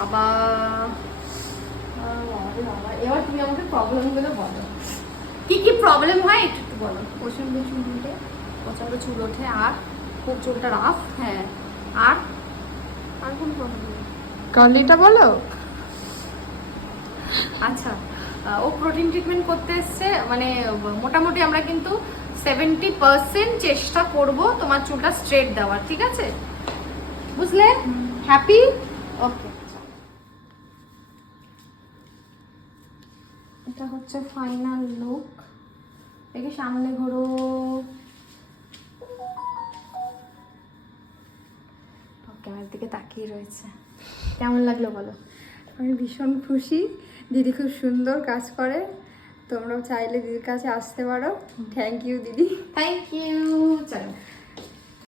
বাবা বাবা, এবার তুমি আমাকে প্রবলেমগুলো বলো, কি কি প্রবলেম হয় একটু একটু বলো। প্রচণ্ড চুল উঠে, প্রচণ্ড চুল ওঠে, আর খুব চুলটা রাফ, হ্যাঁ, আর আর কোন প্রবলেম? কার্লিটা বলো। আচ্ছা, ও প্রোটিন ট্রিটমেন্ট করতে এসছে, মানে মোটামুটি আমরা কিন্তু 70% চেষ্টা করব তোমার চুলটা স্ট্রেট দেওয়ার, ঠিক আছে? বুঝলে? হ্যাপি? ওকে, এটা হচ্ছে ফাইনাল লুক। দেখি সামনে ঘোরো, ক্যামেরার দিকে তাকিয়ে রয়েছে। কেমন লাগলো বলো? আমি ভীষণ খুশি, দিদি খুব সুন্দর কাজ করে, তোমরাও চাইলে দিদির কাছে আসতে পারো। থ্যাংক ইউ দিদি। Thank you. চলো।